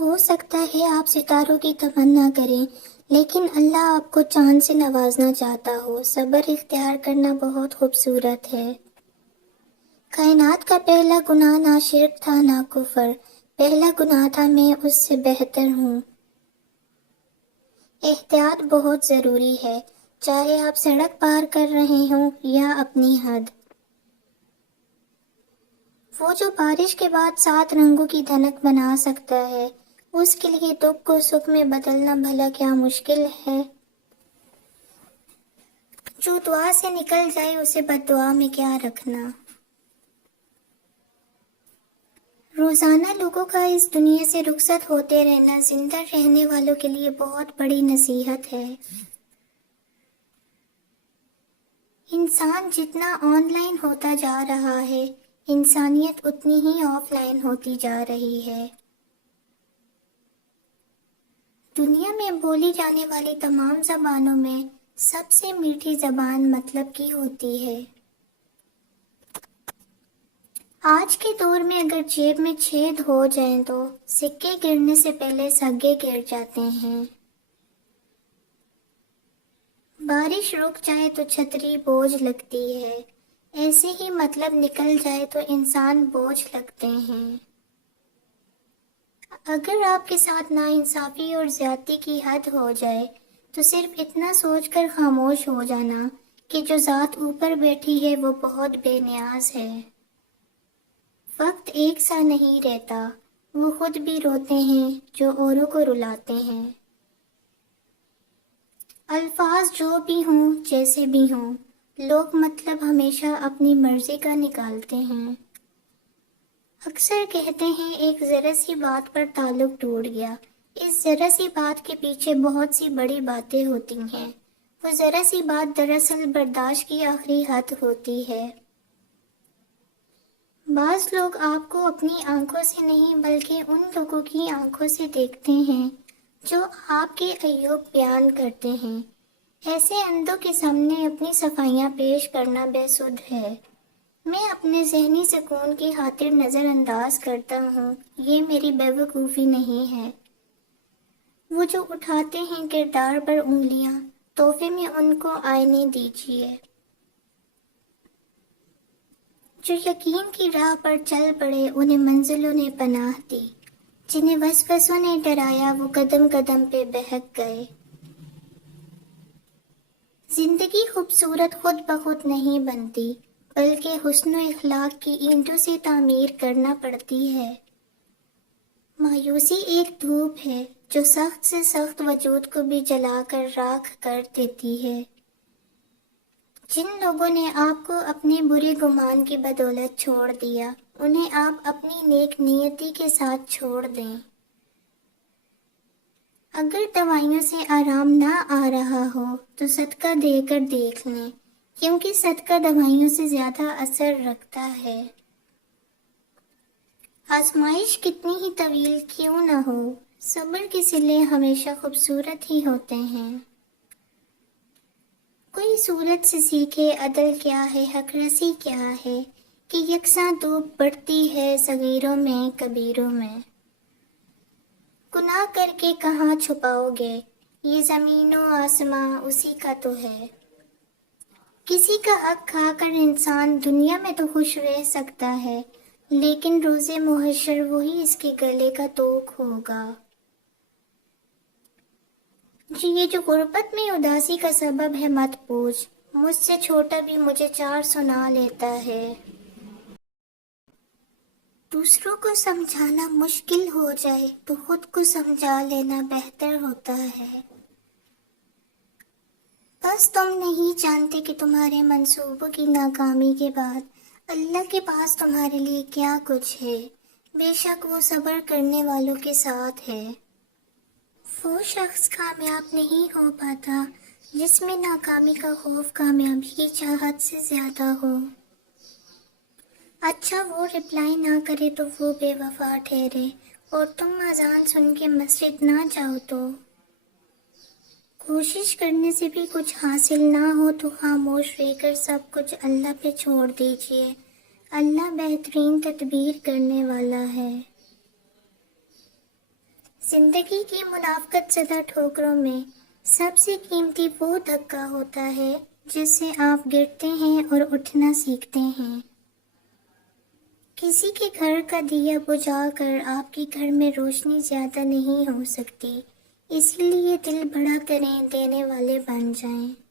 ہو سکتا ہے آپ ستاروں کی تمنا کریں، لیکن اللہ آپ کو چاند سے نوازنا چاہتا ہو۔ صبر اختیار کرنا بہت خوبصورت ہے۔ کائنات کا پہلا گناہ نہ شرک تھا نہ کفر، پہلا گناہ تھا میں اس سے بہتر ہوں۔ احتیاط بہت ضروری ہے، چاہے آپ سڑک پار کر رہے ہوں یا اپنی حد۔ وہ جو بارش کے بعد 7 رنگوں کی دھنک بنا سکتا ہے، اس کے لیے دکھ کو سکھ میں بدلنا بھلا کیا مشکل ہے؟ جو دعا سے نکل جائے اسے بد دعا میں کیا رکھنا؟ روزانہ لوگوں کا اس دنیا سے رخصت ہوتے رہنا زندہ رہنے والوں کے لیے بہت بڑی نصیحت ہے۔ انسان جتنا آن لائن ہوتا جا رہا ہے، انسانیت اتنی ہی آف لائن ہوتی جا رہی ہے۔ دنیا میں بولی جانے والی تمام زبانوں میں سب سے میٹھی زبان مطلب کی ہوتی ہے۔ آج کے دور میں اگر جیب میں چھید ہو جائیں تو سکے گرنے سے پہلے سگے گر جاتے ہیں۔ بارش رک جائے تو چھتری بوجھ لگتی ہے، ایسے ہی مطلب نکل جائے تو انسان بوجھ لگتے ہیں۔ اگر آپ کے ساتھ ناانصافی اور زیادتی کی حد ہو جائے تو صرف اتنا سوچ کر خاموش ہو جانا کہ جو ذات اوپر بیٹھی ہے وہ بہت بے نیاز ہے۔ وقت ایک سا نہیں رہتا، وہ خود بھی روتے ہیں جو اوروں کو رلاتے ہیں۔ الفاظ جو بھی ہوں جیسے بھی ہوں، لوگ مطلب ہمیشہ اپنی مرضی کا نکالتے ہیں۔ اکثر کہتے ہیں ایک ذرا سی بات پر تعلق ٹوٹ گیا، اس ذرا سی بات کے پیچھے بہت سی بڑی باتیں ہوتی ہیں۔ وہ ذرا سی بات دراصل برداشت کی آخری حد ہوتی ہے۔ بعض لوگ آپ کو اپنی آنکھوں سے نہیں بلکہ ان لوگوں کی آنکھوں سے دیکھتے ہیں جو آپ کے عیوب بیان کرتے ہیں۔ ایسے اندھوں کے سامنے اپنی صفائیاں پیش کرنا بے سود ہے۔ میں اپنے ذہنی سکون کی خاطر نظر انداز کرتا ہوں، یہ میری بے وقوفی نہیں ہے۔ وہ جو اٹھاتے ہیں کردار پر انگلیاں، تحفے میں ان کو آئینے دیجیے۔ جو یقین کی راہ پر چل پڑے انہیں منزلوں نے پناہ دی، جنہیں وسوسوں نے ڈرایا وہ قدم قدم پہ بہک گئے۔ زندگی خوبصورت خود بخود نہیں بنتی، بلکہ حسن و اخلاق کی اینٹوں سے تعمیر کرنا پڑتی ہے۔ مایوسی ایک دھوپ ہے جو سخت سے سخت وجود کو بھی جلا کر راکھ کر دیتی ہے۔ جن لوگوں نے آپ کو اپنے برے گمان کی بدولت چھوڑ دیا، انہیں آپ اپنی نیک نیتی کے ساتھ چھوڑ دیں۔ اگر دوائیوں سے آرام نہ آ رہا ہو تو صدقہ دے کر دیکھ لیں، کیونکہ صدقہ دوائیوں سے زیادہ اثر رکھتا ہے۔ آزمائش کتنی ہی طویل کیوں نہ ہو، صبر کے صلے ہمیشہ خوبصورت ہی ہوتے ہیں۔ کوئی صورت سے سیکھے عدل کیا ہے، حق رسی کیا ہے، کہ یکساں دھوپ بڑھتی ہے صغیروں میں کبیروں میں۔ گناہ کر کے کہاں چھپاؤ گے، یہ زمین و آسماں اسی کا تو ہے۔ کسی کا حق کھا کر انسان دنیا میں تو خوش رہ سکتا ہے، لیکن روز محشر وہی اس کے گلے کا توق ہوگا۔ جی یہ جو غربت میں اداسی کا سبب ہے مت پوچھ، مجھ سے چھوٹا بھی مجھے 4 سنا لیتا ہے۔ دوسروں کو سمجھانا مشکل ہو جائے تو خود کو سمجھا لینا بہتر ہوتا ہے۔ بس تم نہیں جانتے کہ تمہارے منصوبوں کی ناکامی کے بعد اللہ کے پاس تمہارے لیے کیا کچھ ہے۔ بے شک وہ صبر کرنے والوں کے ساتھ ہے۔ وہ شخص کامیاب نہیں ہو پاتا جس میں ناکامی کا خوف کامیابی کی چاہت سے زیادہ ہو۔ اچھا وہ رپلائی نہ کرے تو وہ بے وفا ٹھہرے، اور تم اذان سن کے مسجد نہ جاؤ تو۔ کوشش کرنے سے بھی کچھ حاصل نہ ہو تو خاموش رہ کر سب کچھ اللہ پہ چھوڑ دیجئے، اللہ بہترین تدبیر کرنے والا ہے۔ زندگی کی منافقت زدہ ٹھوکروں میں سب سے قیمتی وہ دھکا ہوتا ہے جس سے آپ گرتے ہیں اور اٹھنا سیکھتے ہیں۔ کسی کے گھر کا دیا بجھا کر آپ کے گھر میں روشنی زیادہ نہیں ہو سکتی، اسی لیے دل بڑا کریں، دینے والے بن جائیں۔